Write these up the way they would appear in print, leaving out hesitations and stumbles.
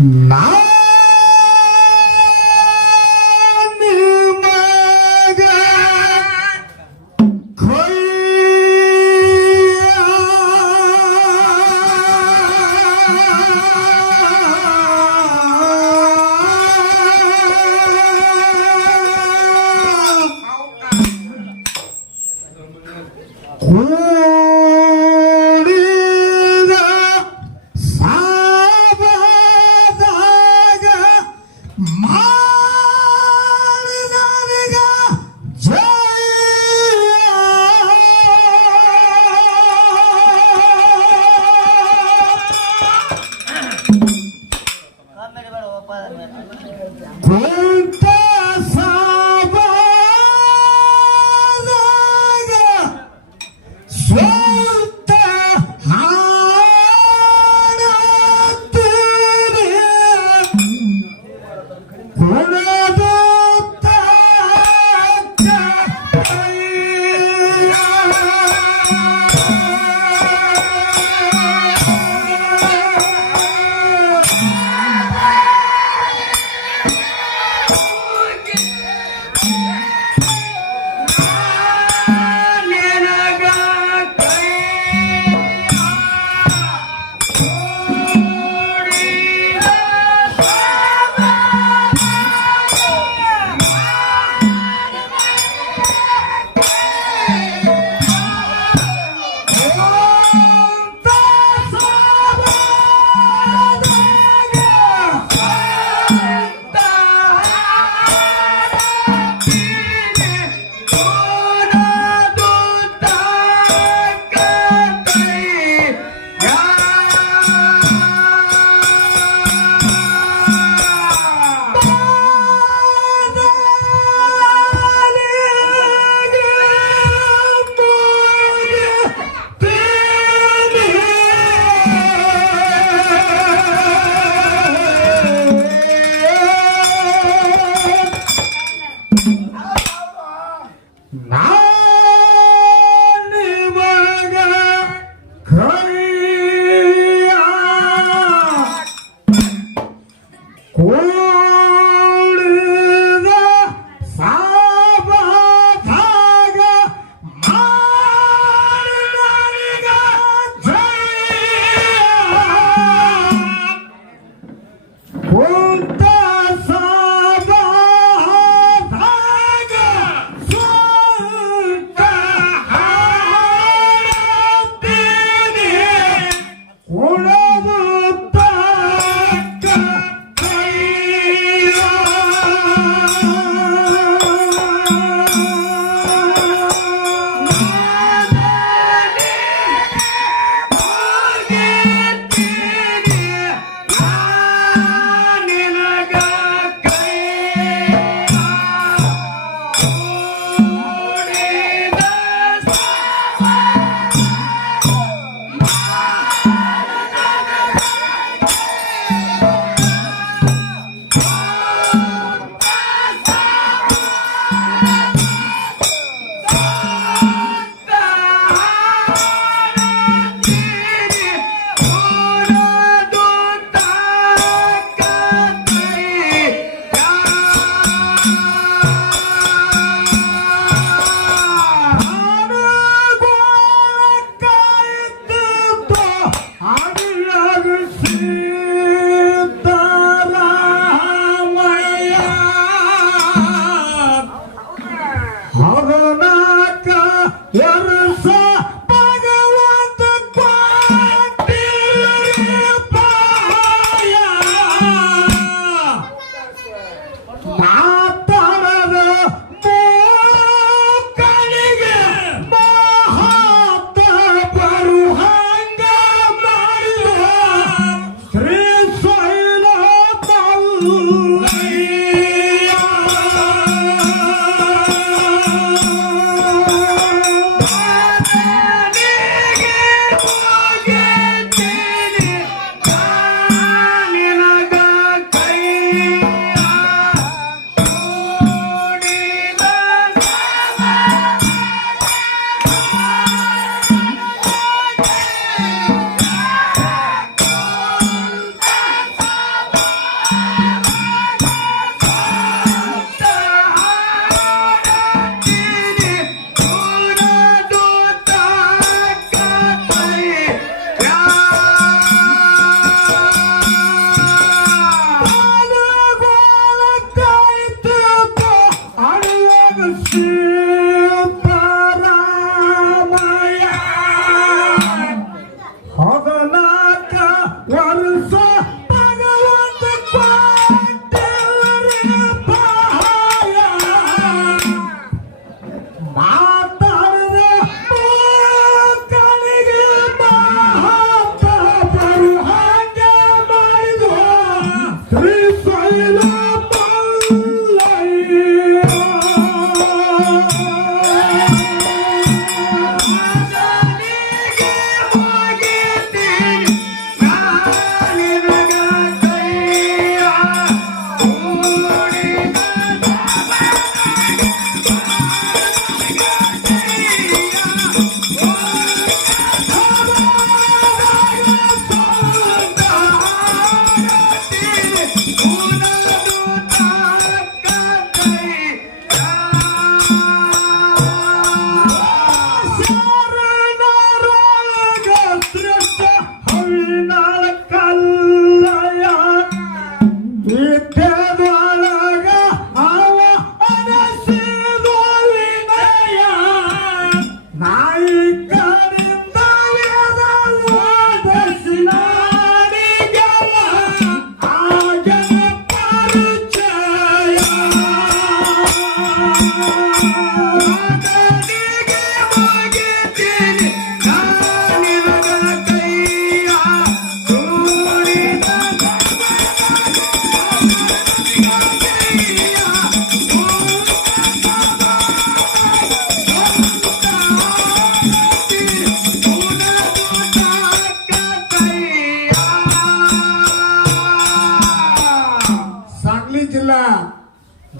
Yeah.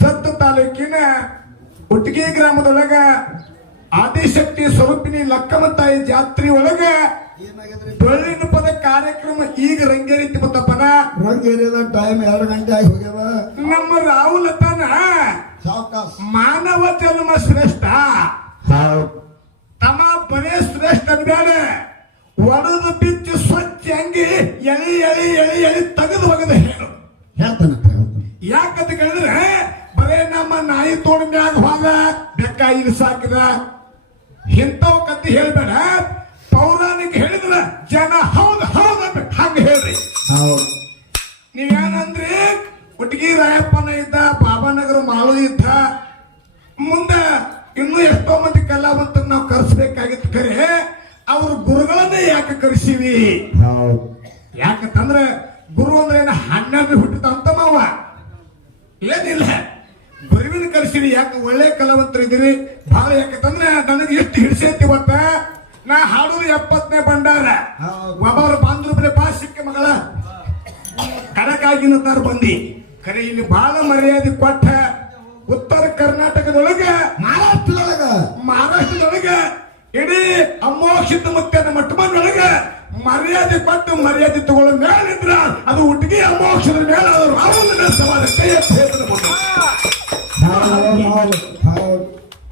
Jath ತಾಲೂಕಿನ ಉಟ್ಗಿ ಗ್ರಾಮದೊಳಗ ಆದಿಶಕ್ತಿ ಸ್ವರೂಪಿಣಿ ಲಕ್ಕಮ್ಮ ತಾಯಿ ಜಾತ್ರೆ ಒಳಗ ಡೊಳ್ಳಿನ ಪದ ಕಾರ್ಯಕ್ರಮ ಈಗ ರಂಗೇರಿತಿ ಬಂತಪ್ಪನ. ರಂಗೇರಿದ ಟೈಮ್ 2 ಗಂಟೆ ಆಗಿ ಹೋಗ್ಯವ. ನಮ್ಮ ರಾಹುಲತನ ಮಾನವ ಜನ್ಮ ಶ್ರೇಷ್ಠ ತಮ್ಮ ಬರೇ ಶ್ರೇಷ್ಠ ಅನ್ಬೇಡ, ಒಡೆದು ಬಿಚ್ಚು ಸ್ವಚ್ಛ ಅಂಗಿ ಎಳಿ ಎಳಿ ಎಳಿ ಎಳಿ ತೆಗೆದು ಒಗದು ಹೇಳು ಹೇಳ್ತಾನ. ಯಾಕಂತ ಕೇಳಿದ್ರೆ ಬರೇ ನಮ್ಮ ನಾಯಿ ತೋಡ ಮ್ಯಾಗ ಹೋದ ಬೆಕ್ಕ ಇಲ್ಲಿ ಸಾಕಿದ ಇಂಥವ್ ಕತ್ತಿ ಹೇಳ್ಬೇಡ. ಪೌರಾಣಿಕ ಹೇಳಿದ್ರ ಜನ ಹೌದ್ ಹೌದ್ ಅನ್ಬೇಕು, ಹಂಗ ಹೇಳ್ರಿ. ನೀವೇನಂದ್ರಿ ಉಟ್ಗಿ ರಾಯಪ್ಪನ ಇದ್ದ, ಬಾಬಾನಗರ ಮಾಳು ಇದ್ದ, ಮುಂದ ಇನ್ನೂ ಎಷ್ಟೋ ಮಂದಿ ಕಲಾವಂತ ನಾವು ಕರ್ಸ್ಬೇಕಾಗಿತ್ತು. ಖರೆ ಅವ್ರ ಗುರುಗಳನ್ನೇ ಯಾಕೆ ಕರ್ಸಿವಿ? ಯಾಕಂತಂದ್ರ ಗುರು ಅಂದ್ರೆ ಏನ 12 ಹುಟ್ಟಿದ ಅಂತ ಮಾವ ಏನಿಲ್ಲ, ಗುರುವಿನ ಕರ್ಸಿರಿ. ಯಾಕೆ ಒಳ್ಳೆ ಕಲಾವಂತರು ಇದ್ದೀರಿ ಬಹಳ. ಯಾಕಂತಂದ್ರೆ ನನಗೆ ಎಷ್ಟು ಹಿಡಿಸೈತಿ ಇವತ್ತ. ನಾ ಹಾಡೋದು 70ನೇ ಬಂಡಾರ. ಒಬ್ಬರು ಬಾಂಧ್ರು ಬರೀ ಬಾ ಸಿಕ್ಕ ಮಗಳ ಕಡಕಾಗಿನತಾರ ಬಂದಿ. ಖರೆ ಇಲ್ಲಿ ಬಹಳ ಮರ್ಯಾದೆ ಕೊಟ್ಟ ಉತ್ತರ ಕರ್ನಾಟಕದೊಳಗ, ಮಹಾರಾಷ್ಟ್ರದೊಳಗ, ಇಡೀ ಅಮೋಕ್ಷಿತ ಮುತ್ತನ ಮಟ್ಟಮನೊಳಗ ಮರ್ಯಾದೆ ಕೊಟ್ಟು ಮರ್ಯಾದೆ ತಗೊಳ್ಳೋ ಮೇಲಿದ್ರ ಅದು ಉಟ್ಗಿ ಅಮೋಕ್ಷದ ಮೇಲೆ ಅದು ರಾಹುಲನ ಸವಾಲ ಕೈ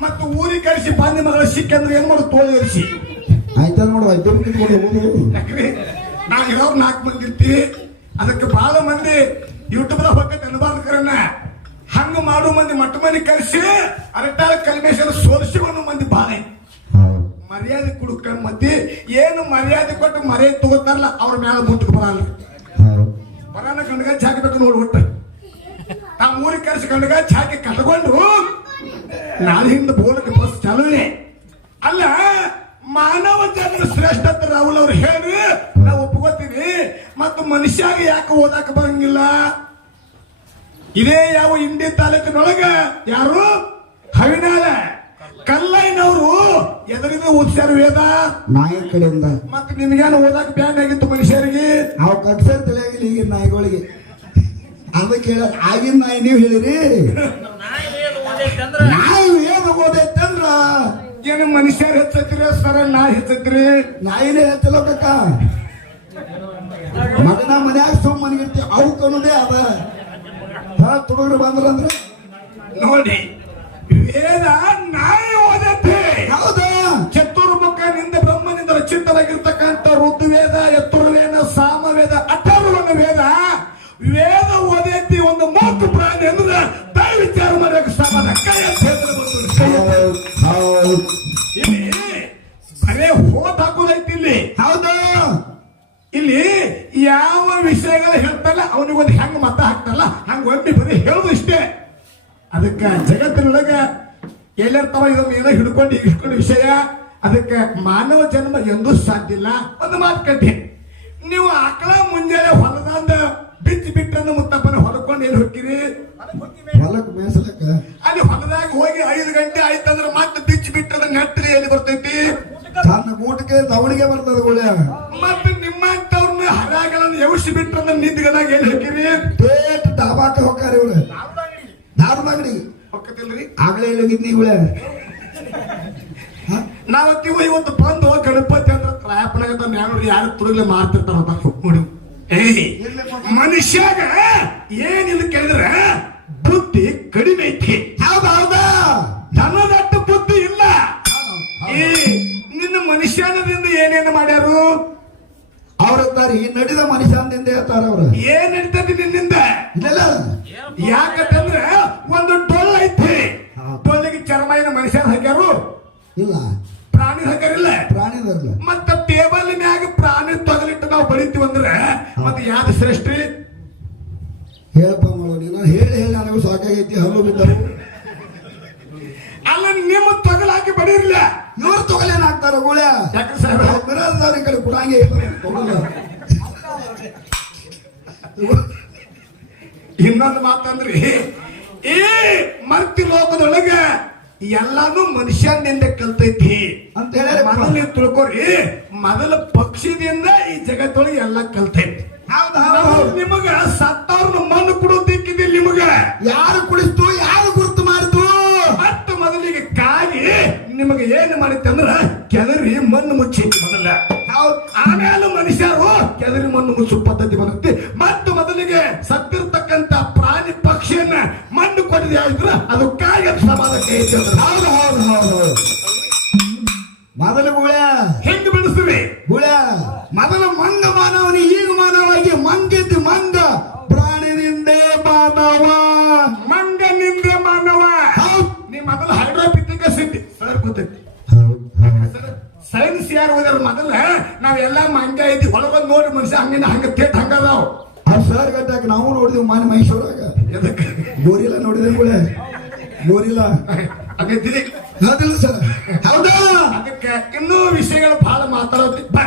ಮತ್ತು ಊರಿಗೆ ಕಳಿಸಿ ಬಾಂಧಿ ಮಗಳ ಸಿಕ್ಕಂದ್ರೆ ಏನ್ ಮಾಡೋದು? ತೋಳಿಸಿ ಆಯ್ತಾ ನೋಡು. ಯಾಕ್ರಿ ನಾವ್ ಇರೋರು 4 ಮಂದಿ ಇರ್ತೀವಿ. ಅದಕ್ಕೆ ಬಹಳ ಮಂದಿ ಯೂಟ್ಯೂಬ್ದಾಗ ಹೋಗತ್ತೆ ಅನ್ಬಾರ್ದಕರನ್ನ ಹಂಗ ಮಾಡೋ ಮಂದಿ ಮಟ್ಟ ಮನೆ ಕರೆಸಿ ಅರಟಾಳ ಕಲ್ಮೇಶನ ಸೋರಿಸಿಕೊಂಡು ಮಂದಿ ಬಾಳೆ ಮರ್ಯಾದೆ ಕೊಡುಕ ಮದ್ದಿ ಏನು ಮರ್ಯಾದೆ ಕೊಟ್ಟು ಮರ್ಯಾದೆ ತಗೋತಾರಲ್ಲ ಅವ್ರ ಮೇಲೆ ಮುಂದಕ್ಕೆ ಬರಲ್ಲ. ಬರಾನ ಗಂಡಗ ಹಾಕಬೇಕು ನೋಡಿ ಒಟ್ಟು. ನಾವು ಊರಿಗೆ ಕರೆಸಿ ಗಂಡಗ ಹಾಕಿ ಕಟ್ಕೊಂಡ್ರು ನಾಳೆಯಿಂದ ಬೋಲಕ್ಕೆ ಬಸ್ ಚಾಲುವೆ ಅಲ್ಲ. ಮಾನವ ಜನ್ಮ ಶ್ರೇಷ್ಠ ಅಂತ ರಾಹುಲ್ ಅವ್ರು ಹೇಳ್ರಿ, ನಾವು ಒಪ್ಕೋತೀವಿ. ಮತ್ತು ಮನುಷ್ಯಾಗ ಯಾಕೆ ಓದಾಕ ಬರಂಗಿಲ್ಲ? ಇದೇ ಯಾವ ಇಂಡಿ ತಾಲೂಕಿನೊಳಗ ಯಾರು ಹವಿನಾಳ ಕಲ್ಲೈನವರು ಎದರಿಂದ ಓದಿಸ್ಯಾರ ವೇದ ನಾಯಿ ಕಡೆಯಿಂದ. ಮತ್ತೆ ನಿಮ್ಗೇನು ಓದಾಕ ಬ್ಯಾನ್ ಆಗಿತ್ತು ಮನುಷ್ಯರಿಗೆ? ಅವ್ ಕಟ್ಸರ್ ತಲೆಯಾಗಿಲ್ಲ ಈಗಿನ ನಾಯಿಗಳಿಗೆ. ಅದಕ್ಕೆ ಹೇಳ ಆಗಿನ ನಾಯಿ ನೀವು ಹೇಳಿರಿ. ನಾಯಿ ಏನು ಓದೈತಂದ್ರ ಏನು ಮನುಷ್ಯರು ಹೆಚ್ಚತ್ತೀರಿ ಸರ ನಾಯಿ ಹೆಚ್ಚತ್ತೀರಿ? ನಾಯಿನೇ ಹೆಚ್ಚಲೋ ಕಕ್ಕ. ಮಗನ ಮನ್ಯಾಗ ಸುಮ್ ಮನೆಗಿರ್ತಿ ಅವು ಕನ್ನೋದೇ ಅದ. ತುಡುಗರು ಬಂದ್ರಂದ್ರ ನೋಡಿ ವೇದ ನಾಯಿ ಓದತ್ತೆ. ಹೌದಾ? ಚತುರ್ಮುಖನಿಂದ ಬ್ರಹ್ಮನಿಂದ ರಚಿತರಾಗಿರ್ತಕ್ಕಂಥ ಋತುವೇದ, ಯತುರ್ವೇದ, ಸಾಮವೇದ, ಅಥರ್ವಣ ವೇದ. ವೇದ ಓದೈತಿ ಒಂದು ಮೂರ್ಖ ಪ್ರಾಣಿ ಅಂದ್ರೆ ದಯ ವಿಚಾರ ಮಾಡಕ್ಕೆ ಸಮಾನ ಕೈ ಅಂತ ಇಲ್ಲಿ ಬರೇ ಹೋದ್ ಹಾಕೋದೈತಿ ಇಲ್ಲಿ. ಹೌದಾ? ಇಲ್ಲಿ ಯಾವ ವಿಷಯಗಳು ಹೇಳ್ತಲ್ಲ ಅವನಿಗೊಂದು ಹೆಂಗ್ ಮತ ಹಾಕ್ತಲ್ಲ ಹಂಗ ಒಮ್ಮೆ ಬರೀ ಹೇಳುದು ಇಷ್ಟೇ. ಅದಕ್ಕೆ ಜಗತ್ತಿನೊಳಗ ಎಲ್ಲಿರ್ತಾವ ಇದನ್ನ ಏನೋ ಹಿಡ್ಕೊಂಡು ಇಟ್ಕೊಂಡು ವಿಷಯ. ಅದಕ್ಕೆ ಮಾನವ ಜನ್ಮ ಎಂದೂ ಸಾಧ್ಯ ಇಲ್ಲ. ಒಂದು ಮಾತು ಕಟ್ಟಿ, ನೀವು ಆಕಳ ಮುಂಜಾನೆ ಹೊಲದಂದ ಬಿಚ್ಚಿ ಬಿಟ್ಟಂದ ಮುತ್ತಪ್ಪನ ಹೊಡ್ಕೊಂಡು ಏನ್ ಹೋಗ್ತೀರಿ? ಹೊಲಕ್ ಮೇಸಲಕ್ಕ. ಅಲ್ಲಿ ಹೊಲದಾಗ ಹೋಗಿ 5 ಗಂಟೆ ಆಯ್ತಂದ್ರೆ ಮತ್ತೆ ಬಿಚ್ಚಿ ಬಿಟ್ಟಂದ್ರೆ ನೆಟ್ಟರಿ ಎಲ್ಲಿ ಬರ್ತೈತಿ? ಸಣ್ಣ ಊಟಕ್ಕೆ ದವಣಿಗೆ ಬರ್ತದ ಒಳ್ಳೆ. ಮತ್ತೆ ನಿಮ್ಮಂತವ್ರನ್ನ ಹರಾಗಳನ್ನು ಎವಸಿ ಬಿಟ್ಟಂದ್ರೆ ನಿಂದ್ಗದಾಗ ಎಲ್ಲಿ ಹೋಗಿರಿ? ಪೇಟ್ ಡಾಬಾಕ ಹೋಗ್ತಾರ ಇವ್ರು. ಧಾರವಾಡಿ ಹೋಗ್ತಿಲ್ರಿ? ಆಗ್ಲೇ ಹೋಗಿದ್ನಿ ಇವಳೆ. ನಾವತ್ತೀವ ಇವತ್ತು ಬಂದು ಗಣಪತಿ ಅಂದ್ರೆ ರಾಯಪ್ಪನಾಗ ನೋಡ್ರಿ ಯಾರು ತುಡುಗ್ಲೆ ಮಾಡ್ತಿರ್ತಾರ ನೋಡಿ. ಮನುಷ್ಯಾಗ ಏನಿಲ್ಲ ಕೇಳಿದ್ರೆ ಬುದ್ಧಿ ಕಡಿಮೆ ಐತಿ. ಹೌದಾ? ಹೌದಾ? ದನದಟ್ಟು ಬುದ್ಧಿ ಇಲ್ಲ. ನಿನ್ನ ಮನುಷ್ಯನದಿಂದ ಏನೇನು ಮಾಡ್ಯಾರು? ಅವ್ರತ್ತಾರೆ ಈ ನಡಿದ ಮನುಷ್ಯನಿಂದ ಹೇಳ್ತಾರ ಅವ್ರು. ಏನ್ ನಡೀತದೆ ನಿನ್ನಿಂದ? ಇಲ್ಲ ಯಾಕಂತಂದ್ರೆ ಒಂದು ಡೊಳ್ಳು ಐತಿ. ಡೊಳ್ಳಿಗೆ ಚರ್ಮ ಏನ ಮನುಷ್ಯನ ಹಾಕ್ಯಾರು? ಇಲ್ಲ. ಪ್ರಾಣಿ ಹಾಕ್ಯಾರಿಲ್ಲ? ಪ್ರಾಣಿದಲ್ಲ. ಮತ್ತ ಟೇಬಲ್ ಮ್ಯಾಗ ಪ್ರಾಣಿ ತಗಲಿಟ್ಟು ನಾವು ಬಳಿತೀವಿ ಅಂದ್ರೆ ಮತ್ತೆ ಯಾವ್ದು ಶ್ರೇಷ್ಠ? ಹೇಳಪ್ಪ ಮಾಡೋ ನೀನು. ಹೇಳಿ ನನಗೂ ಸಾಕಾಗೈತಿ. ಹಲ್ಲು ಬಿದ್ದರು. ಅಲ್ಲ ಪಡೀರ್ಲ ಇವ್ರು ತಗೊಲೇನ್ ಹಾಕ್ತಾರ ಗುಳೆ ಯಾಕ್ರಿ ಸಾಹೇಬ ಬಿರಾದವ್ರ ಈ ಕಡೆ ಕುಡಂಗೆ ಇನ್ನೊಂದು ಮಾತಂದ್ರಿ ಈ ಮರ್ತಿ ಲೋಕದೊಳಗ ಎಲ್ಲಾನು ಮನುಷ್ಯನಿಂದ ಕಲ್ತೈತಿ ಅಂತ ಹೇಳ್ಯಾರ ಮೊದಲು ನೀವು ತಿಳ್ಕೊರಿ ಮೊದಲ ಪಕ್ಷಿದಿಂದ ಈ ಜಗತ್ತೊಳಗೆ ಎಲ್ಲ ಕಲ್ತೈತಿ ಹೌದು ನಾವು ಹೌದು ನಿಮಗ ಸತ್ತವ್ರನ್ನ ಮಣ್ಣು ಕೊಡೋದಿಕ್ಕಿದೆ ನಿಮಗ ಯಾರು ಕುಡಿಸ್ತು ಯಾರು ಗುರುತು ಮಾಡಿತು ಮತ್ತು ಮೊದಲಿಗೆ ಕಾಗಿ ನಿಮಗೆ ಏನು ಮಾಡಿತ್ತೆ ಅಂದ್ರ ಕೆದರಿ ಮಣ್ಣು ಮುಚ್ಚೈತಿ ಮೊದಲ ಹೌದು ಆಮೇಲೆ ಮನುಷ್ಯರು ಕೆದರಿ ಮಣ್ಣು ಮುಚ್ಚು ಪದ್ಧತಿ ಬರುತ್ತೆ ಮತ್ತು ಮೊದಲಿಗೆ ಸತ್ತಿರ್ತಕ್ಕಂತ ಪ್ರಾಣಿ ಪಕ್ಷಿಯನ್ನ ಮಣ್ಣು ಕೊಡದೆ ಯಾವ್ದ್ರ ಅದು ಕಾಗಿ ಸಮಾಜಕ್ಕೆ ಐತಿ ಅಂದ್ರ ಹೌದು ಹೌದು ಹೌದು ಮೊದಲು ಗುಳೆ ಹೆಂಗ್ ಬಿಡಿಸ್ತೀವಿ ಗುಳೆ ಮೊದಲು ಮಂಗ ಮಾನವನಿ ಈಗ ಮಾನವಾಗಿ ಮಂಗಿದ್ದು ಮಂಗ ಪ್ರಾಣಿನಿಂದೇ ಮಾನವ ಮಂಗನಿಂದ ಮಾನವ ಹೌದು ನೀ ಮೊದಲು ಹೈಡ್ರೋಪಿಥಿಕ ಸಿದ್ಧಿ ಸರ್ ಗೊತ್ತೈತಿ ಸೈನ್ಸ್ ಯಾರು ಓದ್ಯಾರ ಮೊದಲ ನಾವೆಲ್ಲ ಮಂಗ ಐತಿ ಒಳಗೊಂದು ನೋಡಿ ಮನುಷ್ಯ ಹಂಗಿನ ಹಂಗ ತೇಟ್ ಹಂಗದಾವ್ ಆ ಸರ್ ಗಟ್ಟಾಕ ನಾವು ನೋಡಿದ್ವಿ ಮಾನ್ಯ ಮೈಸೂರಾಗ ಎದಕ್ಕೆ ಗೋರಿಲ್ಲ ನೋಡಿದ್ರೆ ಗುಳೆ ಗೋರಿಲ್ಲ ಹಂಗೈತಿ ಹೌದಿಲ್ಲ ಸರ್ ಹೌದಾ ಅದಕ್ಕೆ ಇನ್ನೂ ವಿಷಯಗಳು ಬಹಳ ಮಾತಾಡೋದ್ರಿ ಬಾ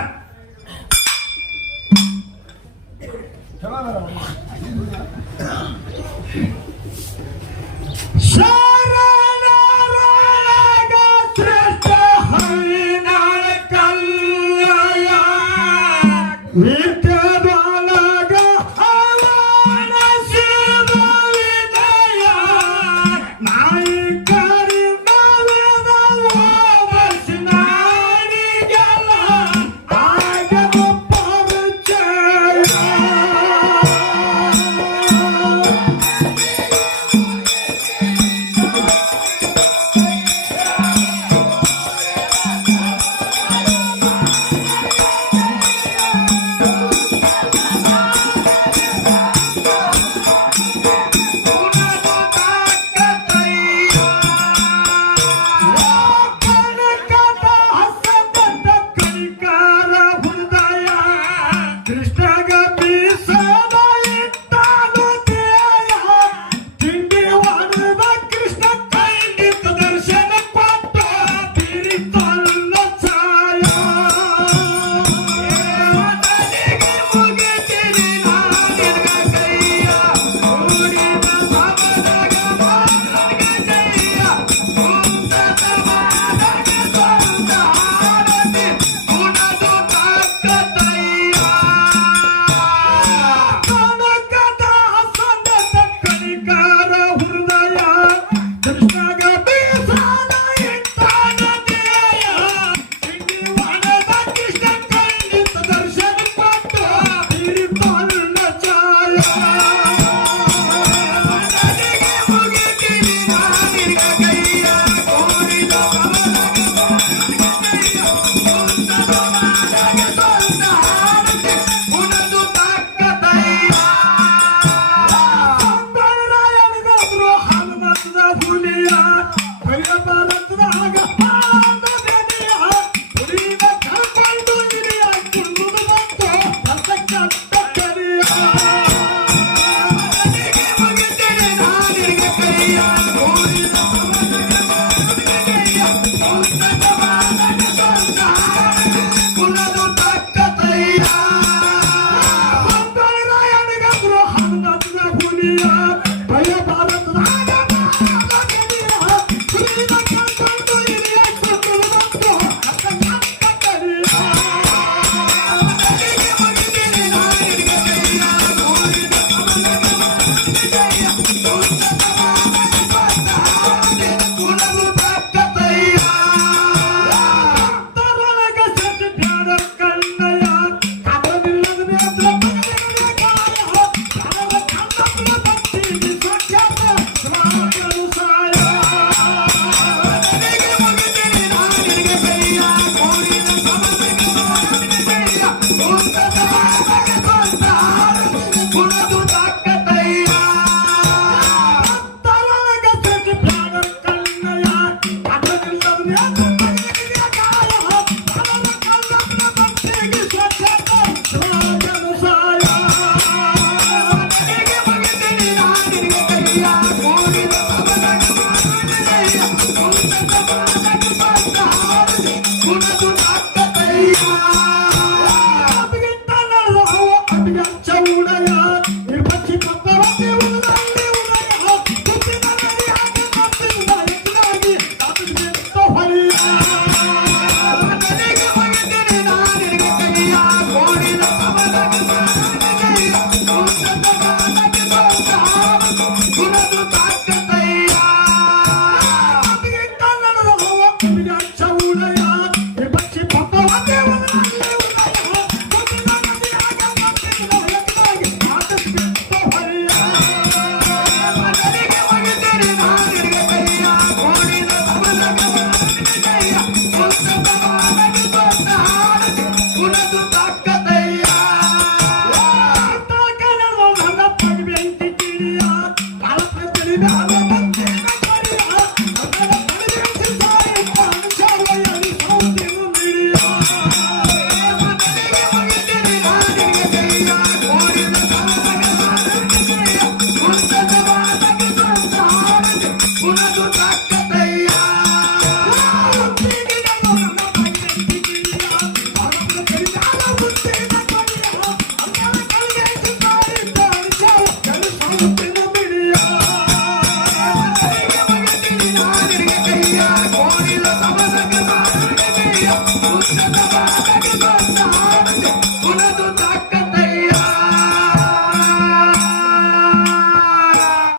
ಶ್ರೇಷ್ಠ ಹರಿನಾಳ ಕಲ್ಯಾಯ ನಿತ್ಯದೊಳಗ ಅವನ ಶಿವ ವಿಜಯ ನಾಯಕರಿಂದ ವರ್ಷನಾಡಿಗೆಲ್ಲ ಆಗದ ಪರಿಚಯ ಚಂದಮಾಮ